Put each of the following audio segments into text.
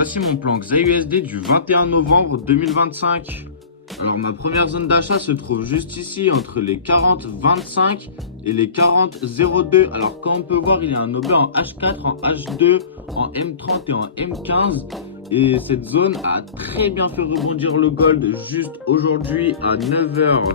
Voici mon plan XAUSD du 21 novembre 2025. Alors ma première zone d'achat se trouve juste ici entre les 40,25 et les 40,02. Alors comme on peut voir, il y a un objet en H4, en H2, en M30 et en M15. Et cette zone a très bien fait rebondir le gold juste aujourd'hui à 9h.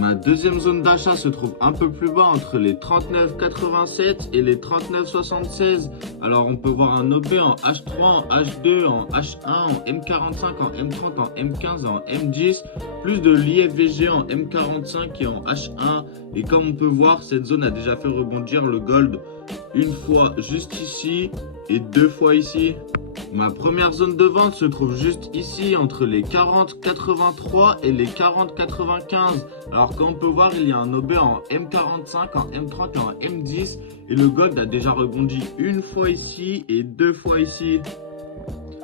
Ma deuxième zone d'achat se trouve un peu plus bas entre les 39,87 et les 39,76. Alors on peut voir un OB en H3, en H2, en H1, en M45, en M30, en M15 et en M10. Plus de l'IFVG en M45 et en H1. Et comme on peut voir, cette zone a déjà fait rebondir le gold une fois juste ici et deux fois ici. Ma première zone de vente se trouve juste ici entre les 40,83 et les 40,95. Alors comme on peut voir, il y a un OB en M45, en M30 et en M10. Et le gold a déjà rebondi une fois ici et deux fois ici.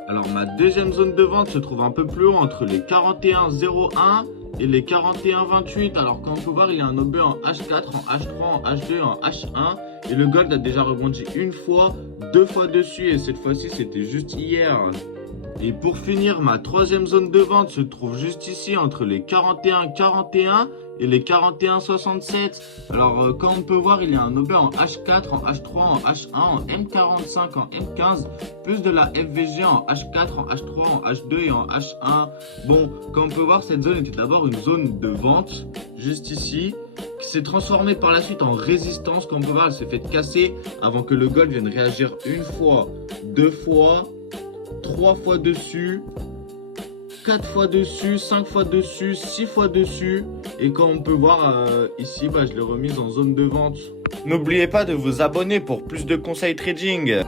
Alors ma deuxième zone de vente se trouve un peu plus haut entre les 41,01 et les 41,28. Alors comme on peut voir, il y a un OB en H4, en H3, en H2 et en H1. Et le gold a déjà rebondi une fois, deux fois dessus. Et cette fois-ci, c'était juste hier. Et pour finir, ma troisième zone de vente se trouve juste ici entre les 41,41 et les 41,67. Alors comme on peut voir, il y a un OB en H4, en H3, en H1, en M45, en M15, plus de la FVG en H4, en H3, en H2 et en H1. Bon, comme on peut voir, cette zone était d'abord une zone de vente, juste ici, qui s'est transformée par la suite en résistance. Comme on peut voir, elle s'est fait casser avant que le gold vienne réagir une fois, deux fois, trois fois dessus, 4 fois dessus, 5 fois dessus, 6 fois dessus. Et comme on peut voir ici, je l'ai remise en zone de vente. N'oubliez pas de vous abonner pour plus de conseils trading.